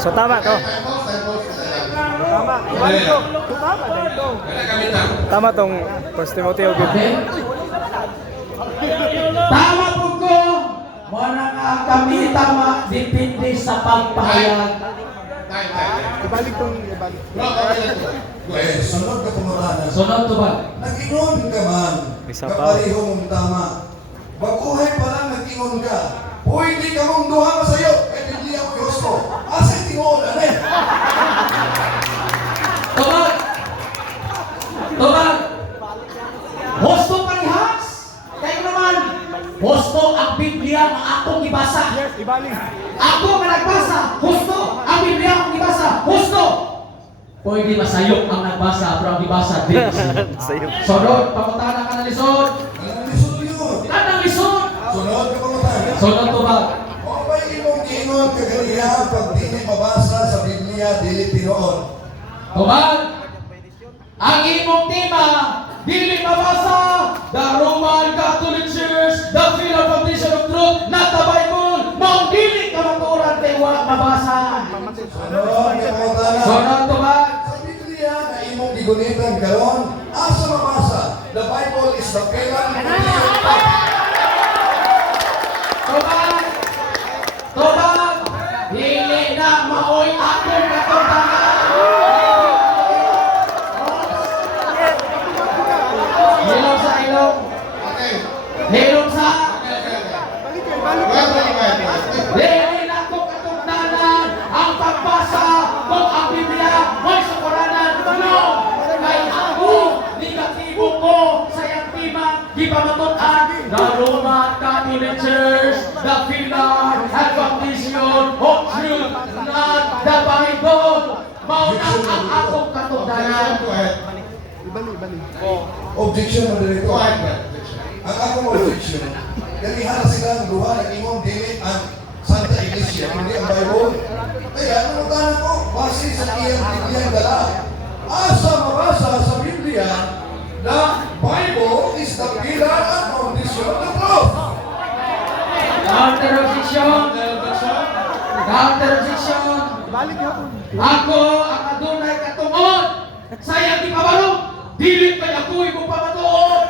So tama to. Tama. Tama dito. Tama tong First Timoteo gid. Tama po ko. Muna nga kami tama depende sa pagpahayag. Ibalik tong ibalik. Eh, sunod ka pumaranas. Sunod to ba? Nag-ingon ka man. Isa pa. Kapareho mong tama. Baguhay pa lang nag-ingon ka. Pwede ka mong duha ka sa'yo. Tingon, ano eh? Tubag! Tubag! Husto parehas! Kaya naman, husto ang Biblia ang akong ibasa. Ako nga nagbasa, husto ang Biblia ang ibasa. Husto! Pwede ba sayok ang nagbasa, pero ang ibasa din. Sunod, pamutana ka na lisod. Anong lisod Dili tinuon. Tubag! Ang imong tema, dili mabasa, the Roman Catholic Church, the Foundation of Truth, not the Bible, maong dili ka maturan kay wa mabasa. Pumaranas. Sunod tubag! Sa Biblia na imong gigunitan karon, Mauna ang akong katuntanan. Ibalik, ibalik. Objection mo dito. Ang akong objection, ganihan sila ang duha na ingon dili ang Santa Iglesia, hindi ang Bible. Kaya ano tanan ko, base sa iyang Biblia dala. Asa mabasa sa Biblia na Bible is the pillar and foundation of the truth. Counter objection. Counter objection. Ibalik hapon. Ako ang adunay katungod sa iyang ipabalo. Dili kay ako'y mo pamatuod.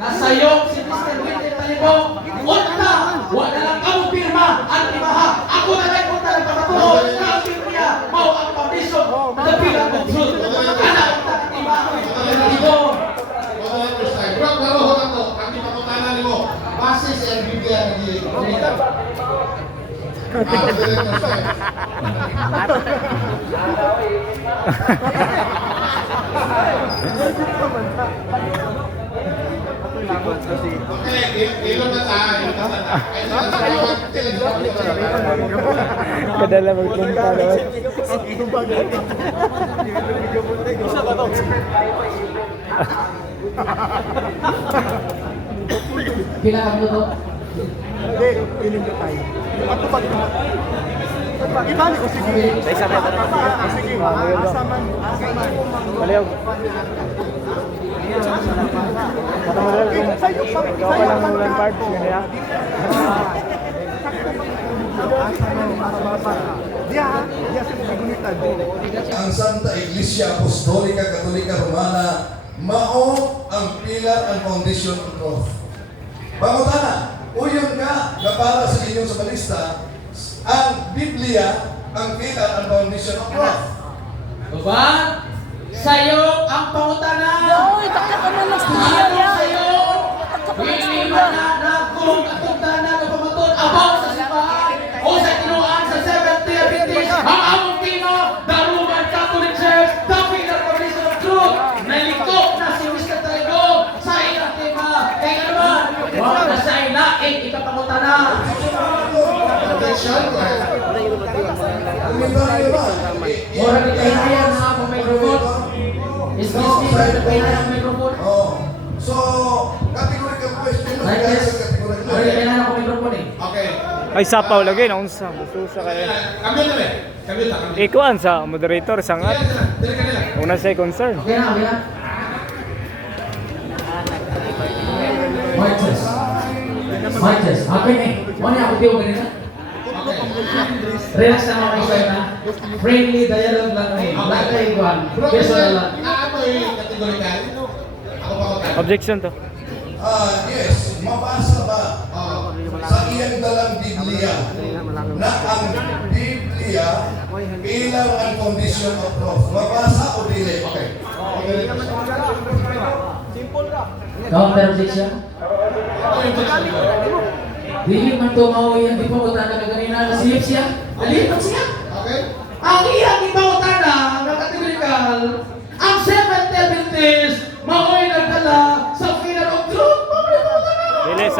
Nasayok si Mr. Winter Talibong. Unta, wala lang kamo pirma ang imaha. Ako na lang unta ng pamatuod. Na ang Biblia, mao ang pambisyon. The bilang ng truth. Ana unta ng imaha. Ito. Base sa Biblia na di Ilong na tayo, ilong na tayo. Kadala magpunta daw. Pila ka minuto? Hindi, piling ko tayo. Ato pag Ibalik ko, sige. Sa isa pa ito. Ah, Sige, asa man. Baliw. Sa'yo pa. ikaw ka lang ulan part. Yan ya. Asa man. mababa. Diya, ha? Diya sa pagunitan. Ang Santa Iglesia Apostolika Katolika Romana mao ang pillar and foundation of truth. Pangutana, uyon ka na para sa inyong sa balista, ang Biblia ang pillar and foundation of truth. Diba? Sa'yo ang pangutanan. Uy, takya ka na lang sa Ano Biblia. sa'yo? Hindi man na nagkong katungtanan o pamaton abang sa simbahan o sa kinuan sa Seventh Day Adventist. Ang among tima, the Roman Catholic Church, the Pillar Foundation of Truth. Nalikop na si Mr. Taligo sa ilang tima. Kaya nga naman, wala na sa ilaing May robot. Oh. So, categorical question. Like this. ni Kainayan ako robot eh. Okay. Ay sapaw lagi na unsa. Gusto sa kaya. Kami na ba? Kami ta, kami. Ikuan sa moderator sangat. Una say concern. Okay na, okay na. White test. White test. Okay na eh. Ano yung ako tiyo ganito? Okay. Relax na mga kaibigan na. Friendly dialogue lang kayo kuhan. Bro, Personal lang. Objection to. Ah, yes, mabasa ba Oo. sa iyang dalang Biblia na ang Biblia bilang ang condition of proof. Mabasa o dili? Okay. Counter objection? Ako yung judge ko. Dili man tumaw yan. Di pa ko na kanina nasiyip siya. Nalipat siya.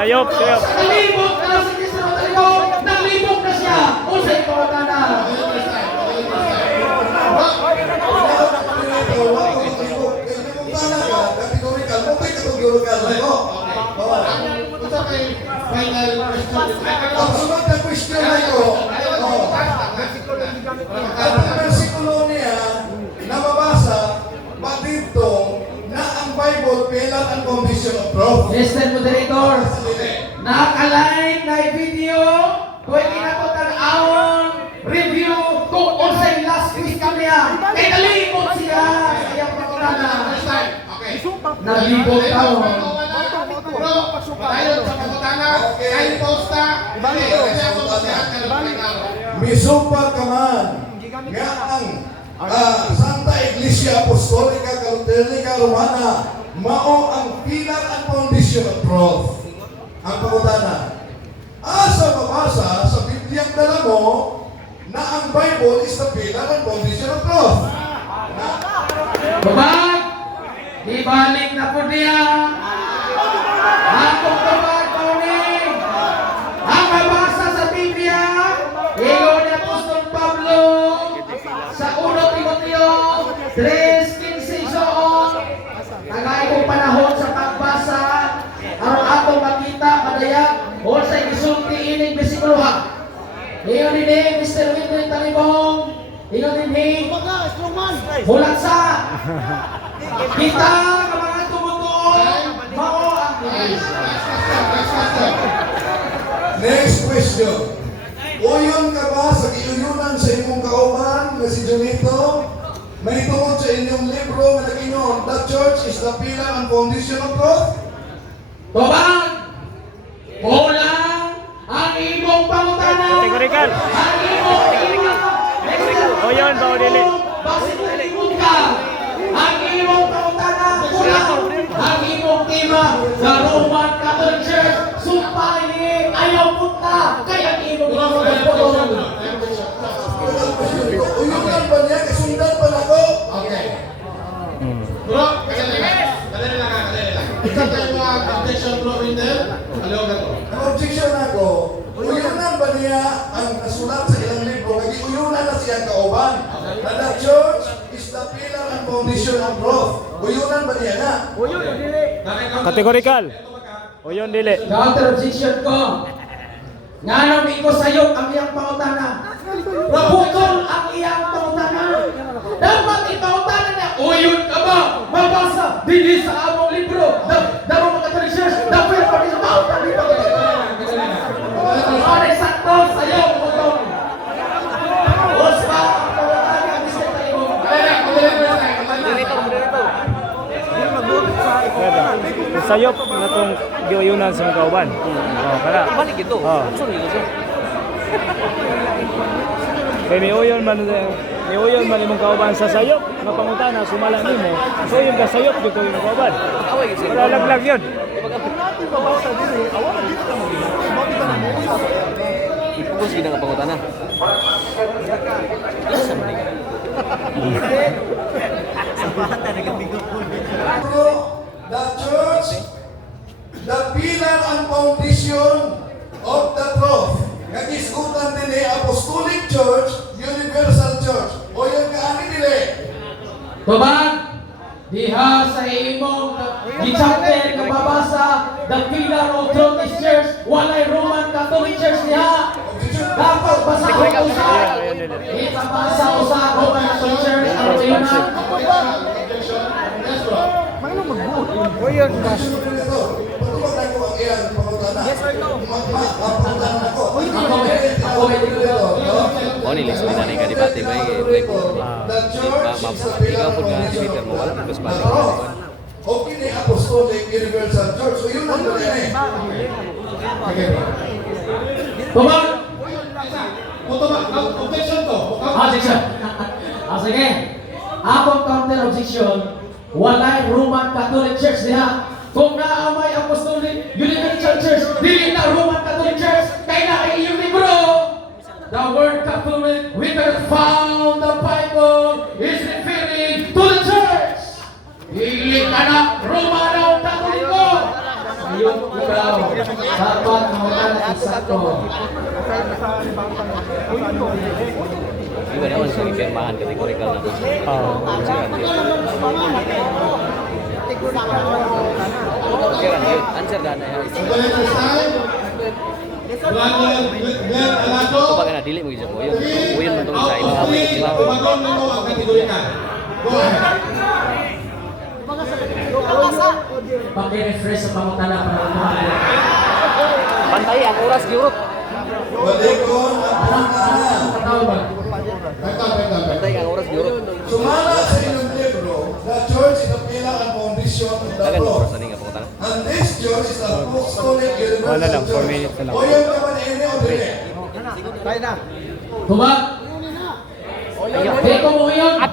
Sayop, sayop. Nalibog na Kristo ng talikod. Nalibog na siya. O sa. Ito kay final question. Ang sunod na question na ito, oh, ang Bible bilang ang condition of proof. Mr. Moderator, nakalain na video, pwede na ko tanawon, review kung unsay last week kami ah. Kay nalimot siya sa iyang time. Okay. Nalibog ka oh. Bro, tayo sa pagkutana, kayo posta, hindi, kasi ako masihat ka ng. Misupa ka man, nga ang ah, Santa Iglesia Apostolica Catholica Romana, mao ang pilar at condition of proof. Ang pagutana, asa mabasa sa Bibliang dala mo na ang Bible is the pillar and condition of proof. Na, Babag! Ibalik na po niya! Akong babag, Tony! Ang mabasa sa Biblia, ilo ni Apostol Pablo sa 1 Timoteo 3.15 soon, tagay kong panahon sa pagbasa, aron ako makita, madayag, o sa isulti ining besikulo ha. Iyo din eh, Mr. Winter Talibong, iyo din eh, Bulat sa kita ng mga tumutuon mao ang next question. Uyon ka ba sa giuyunan sa imong kauban nga si Junito? May tungod sa inyong libro nga nagingon, the church is the pillar and foundation of proof? Babag! Kulang ang imong pangutana. Kategorikal. Ang imong ima. O yun, ba o dili? Basin mo ka. Ang imong pangutana. Kulang ang imong ima. Sa Roman Catholic Church. Sumpah ini ayaw punta. Kaya ang imong na ko? Okay. Bro, kadali lang. Kadali lang, kadali lang. Isa tayo mga objection, bro. Ang objection ako, uyunan ba niya ang nasulat sa ilang libro? Kaya uyunan na siya kauban. Na the church is the pillar and foundation of proof. Uyunan ba niya na? Kategorikal. O yun, dili. Counter objection ko. Nga nang ko sa'yo ang iyang pangutana. Raputol ang iyang pangutana. Dapat ipangutana niya, uyon ka ba? Mabasa, dili sa among libro. Da, daro mga Catholic Church, the first part is about the libro. Ano sakto sa'yo, putol? Uspa ang pangutana, Mr. Taibo. Kadali lang, kadali lang, kadali lang. Kada. Sayop na tong giuyunan sa mga kauban. O, kada. Balik ito. O. Kaya may uyon man, may uyon man imong kauban sa sayop, nga pangutana, sumala nimo. So yung ka sayop dito yung kauban. Wala laglag yun. Ipugos gina nga pangutana. Pero the church, the pillar and foundation of the truth. Nga isutan din ni Apostolic Church, Universal Church. O yung kaani dili. Babag, diha sa imong gichapter nga babasa the pillar of truth is church walay Roman Catholic Church diha dapat basa ko usa kita basa usa Roman Catholic Church ang Ako may- ako may- Ako Mo ni list din na ka debate ba eh. Like, ikaw po ka Twitter mo wala mo balik. Okay ni Apostolic Universal Church. So yun ang doon eh. Tubag! Kung tubag, ang objection to. Objection. Ah, sige. Akong counter objection, walay Roman Catholic Church diha. Kung naamay Apostolic Universal Church, dili na Roman Catholic Church, kay na ay iyong libro. The word Catholic, we can found the Bible is referring to the church. Dili ka na Romano Katoliko. Ayun ikaw, dapat ipirmahan kategorikal na. Oo. Okay ra yun. Answer na na. Moderator's time. Brother Glenn Alato. Kumbaga na dili mo gid mo yun. Uyon man tong sa ibang Out of away three, sila. tumagon mo ang kategorika. Go ahead. Pag-refresh sa pangutana para umahan. Pantay ang oras gyud. Balikon at pangana. Tawag back down, back Pantay ang oras gyud. Sumala sa inyong libro, the church is the pillar and foundation of the Lord. And this church is the apostolic universal church. minutes na lang. O yun naman ini o dili. Tubag? Deko mo yun. Pag.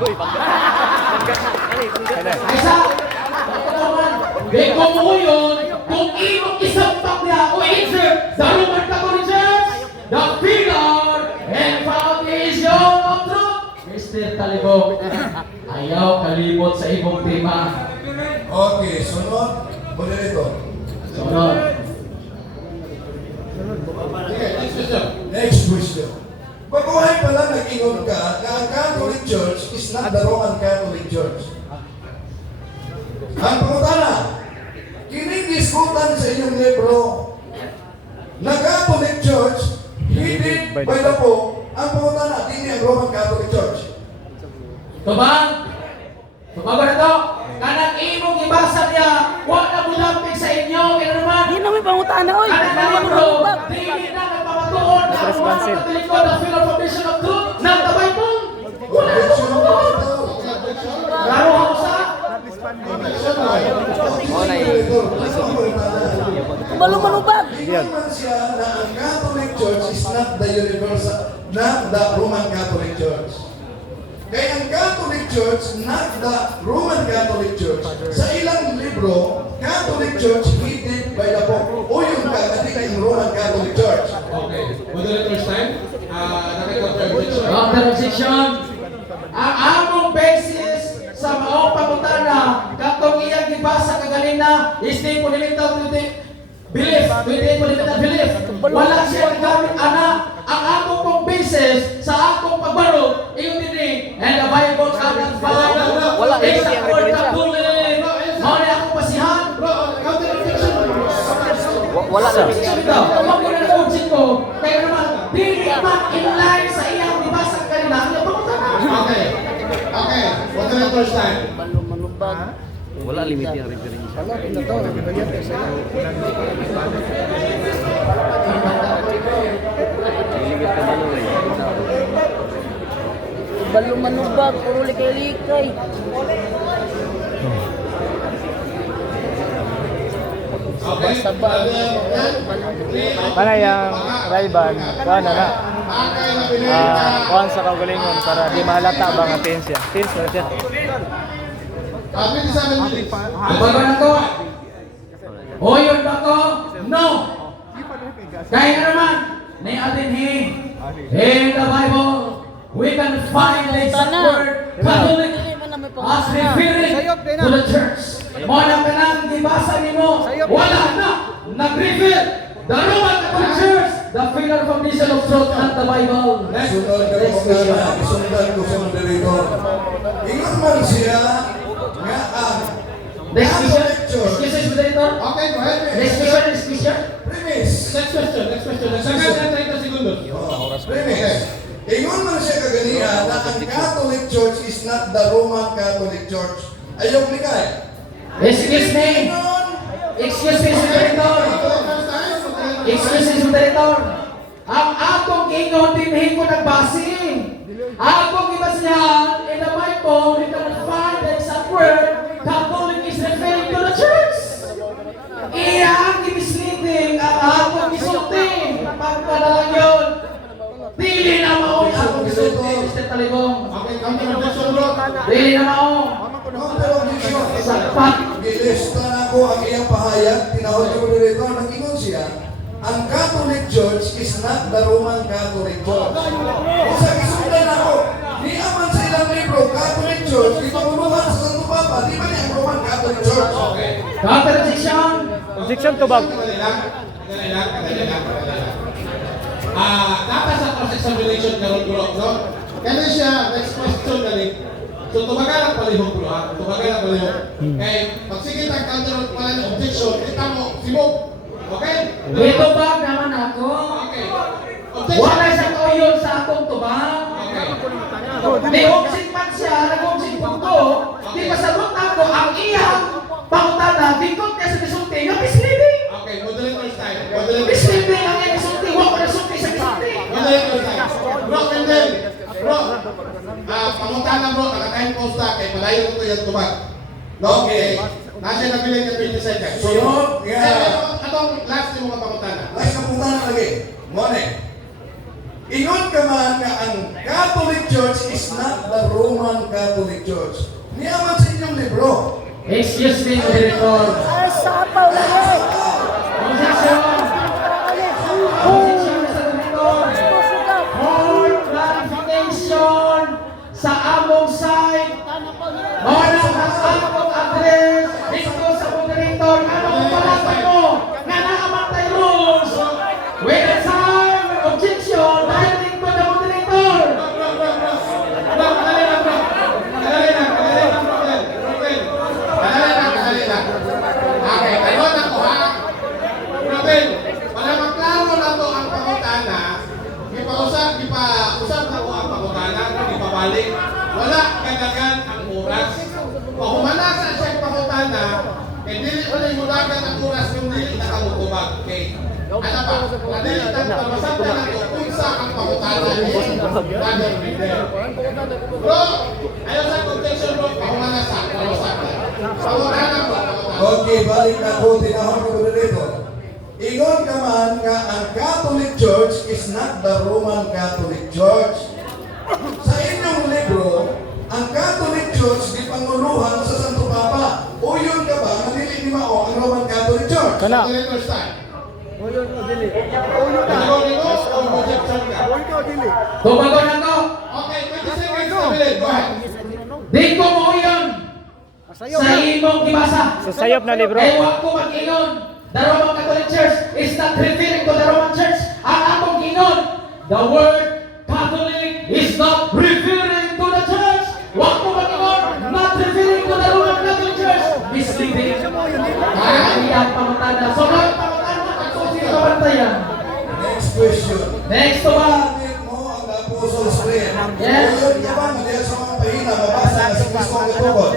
Isa. Deko mo yun. Kung imong isang niya o insert the Roman Catholic Church, the pillar Mr. Talibog, ayaw kalibot sa ibong tema. Okay, sunod. Moderator. Sunod. Sige, next question. Next question. Pagkuhay pala nag-ingon ka na ang Catholic Church is not the Roman Catholic Church. Ang pangutana, kining diskutan sa inyong libro na Catholic Church, headed by the Pope, ang pangutana, hindi ang Roman Catholic Church. Tubag? Tubag ba na to? Kanang imong ibasa niya, huwag na mulampig sa inyo. Kaya naman, Di na may pangutana, oy. Ano Di na na yung may bro? Dili na nagpapatuon na ang mga Responsive. katoliko na Philo Foundation of Truth na the Bible. Wala na sa Moderator. Laro ako sa Mo ano. Ingon man siya na ang Catholic Church is not the universal, not the Roman Catholic Church. Wa- Wala na. Ito, tawag ko na. Kaya naman, dili man in line sa iyang dibasa kanina. Ang iyang pangutana. Okay. Okay. Time. Balo manubag. Wala limit yung reference. Limit ka ba nun eh? Balo manubag. Puro likay-likay. Okay. Saba. Para yung Rayban, kuha na na. Ah, kuha sa kaugalingon para di mahalata ba nga tensya. Tense na siya. Ah, 27 minutes. Bago na to. O yun ba ko? No. Kaya naman, may atin he. In the Bible, we can find the exact word Catholic as referring to the church. Mo na ka nang gibasa nimo. Wala na. Nag-refer. The Roman Catholic Church, the pillar foundation of truth and the Bible. Next, next question. isundan ko sa moderator. Ingon man siya nga ang Next question. Catholic Church Excuses, moderator. Okay, go ahead. Next question, next question. premise Next question, next question. Nagsagal na 30 segundos. Premise. Ingon man siya kaganiya na ang Catholic Church is not the Roman Catholic Church. Ayaw ni kay. Excuse me. Excuse me, time. Excuse me, moderator. ang atong ingon dinhi ko nagbase. Atong gibasihan in the Bible, we cannot find the exact word Catholic is referring to the church. Iyang gimisleading ang atong gisulti. Pagkadalang yun. Dili na mao ang atong gisulti, Mr. Talibong. Dili na mao. Counter objection. Na ko ang iyang pahayag, tinawag ko dito, nag-ingon siya, ang Catholic Church is not the Roman Catholic Church. Kung sa gisundan ako, di aman sa ilang libro, Catholic Church, di paguluhan sa Santo Papa, di ba niya ang Roman Catholic Church? Okay. Kadali lang, kadali lang. Ah, nata sa cross-examination karon bro, no? Kaya siya, next question dali. So tumagal ang palihog bro, ha? Tumagal ang palihog. Kay, pag sige tag counter pala ng objection, kita mo, simog. Okay? Dito ba naman ako? Okay. Objection. Wala sa toyon sa akong tubang. Okay. May oxig man siya, nag-oxig po ko. Di pasabot ako ang iyang pangutana, di ko kaya sa bisulti, nga misleading. Okay, moderator style. Moderator style. Misleading ang iyang bisulti, huwag ko na sulti sa bisulti. Moderator style. Bro, Kendall. Bro. Ah, pangutana bro, nakakain post na kay to yung tubag. Okay. Nasa na bilhin ka 20 seconds. Sunod, yeah. Eh, eh, atong last mo ka pangutana. Last na punta na lagi. Mone. Ingon ka man nga ang Catholic Church is not the Roman Catholic Church. Niyaman sa inyong libro. Excuse me, Director. Ay, sapaw na eh. Objection. Objection, Mr. Director. Susugat. For clarification sa among side, Muna ang among address dito sa moderator. Anong palasa mo? Nga nakamatay rules. With a time objection, directing to the moderator. Bro, bro, bro, bro. Bro, kadali lang bro. Kadali lang, kadali lang bro. Bro, Ken. Kadali lang, kadali lang. Okay, kayo na ko ha. Bro, Ken, para maklaro na to ang pangutana, ipausap, ipausap na ko ang pangutana, kung ipabalik. Wala kadagan ang oras. Pahumana sa siyang pangutana, eh dili wala yung mulagan ang oras kung dili nakamutubag. Okay. Ano pa? Nadili na pabasag na kung sa ang pangutana ni Brother Fidel. Bro, ayaw sa contention bro, pahumana sa pabasag na. Pangutana bro, pangutana. Okay, balik na po, tinahon ko dito. Ingon ka man nga ang Catholic Church is not the Roman Catholic Church. Sa inyong libro, ang Catholic Church di panguluhan sa Santo Papa. O yun ka ba, nadili ni Mao ang Roman Catholic Church? Kana. Moderator Oyo na dili. Oyo na. Nito o dili. Tumago na ko. Okay, 20 seconds na bilhin. Go ahead. Di ko mo yun. Sayo. Sa imong gibasa. Sa sayop na libro. Ewan ko mag-inon. The Roman Catholic Church is not referring to the Roman Church. Ang atong ginon, the word Catholic is not referring to the church. Wag ko mag-inon, not referring to the Roman Catholic Church. Misleading. Kaya iyang pangutana. So, ang pangutana, ang sa bantayan. Next question. Next? Bakit mo ang Apostles' Creed? Yes. Ka ba, madiyan sa mga pahina, mabasa na si Kristo ang katubod?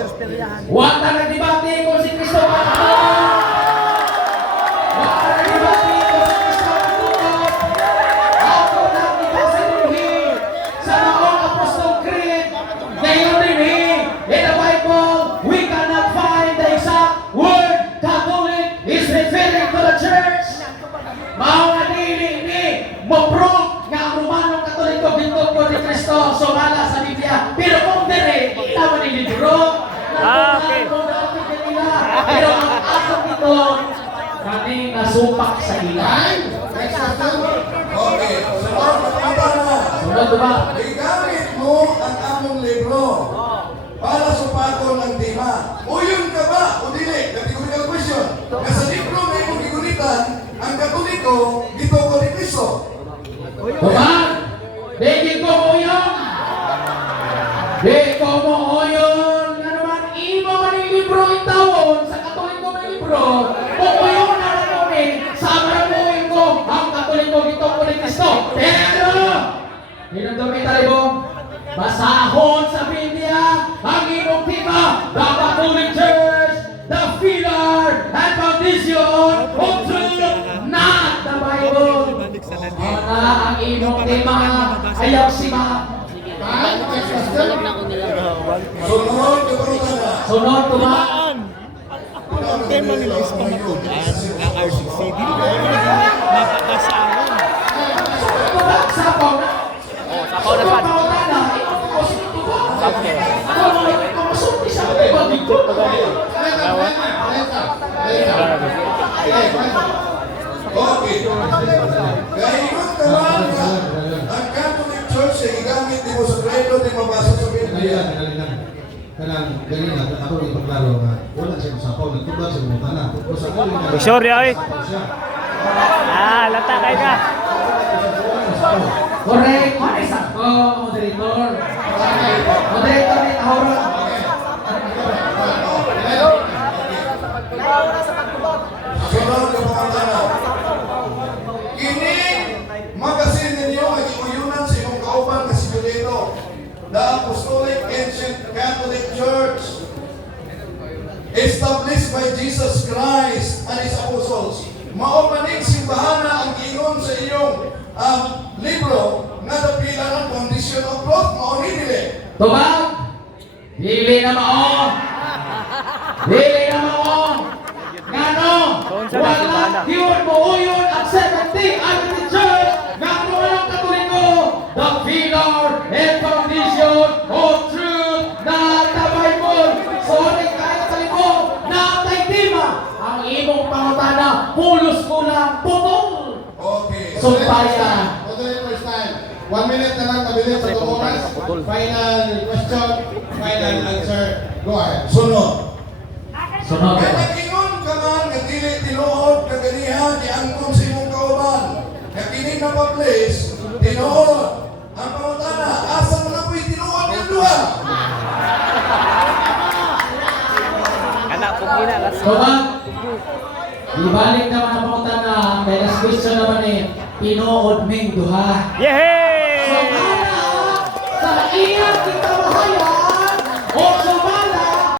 Huwag na nagdebate kung si Kristo ang Panginoon. Na. Sunod ba? Igamit mo ang among libro para supakon ng tema. O yun ka ba? O dili? Categorical question. Kasi libro may mong gigunitan, ang katoliko, dito ko ni Kristo. Diba? Di ko mo yun. Di ko mo yun. Nga naman, imo man yung libro itawon sa katoliko ng libro. Kung mo yun na nakunin, sama mo yun ko ang katoliko dito ko ni Kristo. Pero, Hinundong kita libong, basahon sa Biblia ang imong tema, the Catholic Church, the pillar and foundation of truth, not the Bible. na ang imong tema. Ayaw si ma. Sunod. Sunod tumaan. Ang tema nila is pamatunan ang RCC. Dili ko napakasahon. Tumaan sa pau na. Oh, sapaw na pan. Tumaan na. Kumusulti sa ibang dito. Later, later, later, later. Okay, question. Okay. Gayon kaman ka. Ang Catholic Church ay igamit di mo sa kredo di mabasa sa Biblia. kanang ganina ako rin paglaro nga wala siya usapaw nagtubag sa mga tanan tungkol sa ulo nga Sorry, ay. Ah, lata kay ka. Correct. Ano isa ko, moderator? Moderator ni Tauro. Sunod ka pangalanan. Kining magasin ninyo ay iuyunan sa imong kauban nga si Pilato. The Apostolic Ancient Catholic Church established by Jesus Christ and His apostles. Maupanig simbahana ang ingon sa iyong um, libro nga napila ng Foundation of Growth. Mauni dili. Tubag. Dili na mao. Pulos ko lang putol. Okay. Sumpaya. Moderator style. One minute na lang, kabilis sa two oras. Final question, final answer. Go ahead. Sunod. Sunod. Kaya nagingon ka man nga dili tinuod kaganihan di angkon sa imong kauban. Nga kini na pa-place, tinuod. Ang pangutana, asa mo na po'y tinuod yung duha? Anak ko gina kasi. Ibalik naman ang punta na may last question naman eh, ni Pinood Ming Duha. Yehey! So, para sa iyan kita mahaya o sa